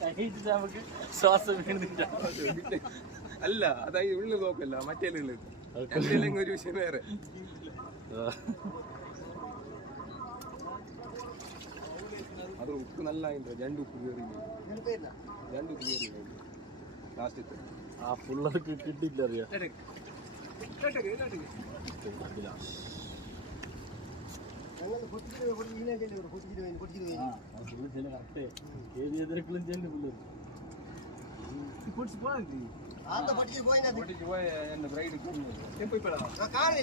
കഴിഞ്ഞിട്ട് നമുക്ക് ശ്വാസം അല്ല അതായത് ഉള്ളിൽ നോക്കല്ല മറ്റേ ഒരു വിഷയം വേറെ. അത് ഉപ്പ് നല്ല രണ്ട് ഉപ്പ് കയറി രണ്ട് ഉപ്പ് കയറി ಜಾಸ್ತಿ ಇತ್ತು ಆ ಫುಲ್ಲದಕ್ಕೆ ಕಿಟ್ಟಿದ್ದಾರೆ ಕೊಡ್ಸಿ போயிடுச்சு போய் என்ன பிரைடு காலை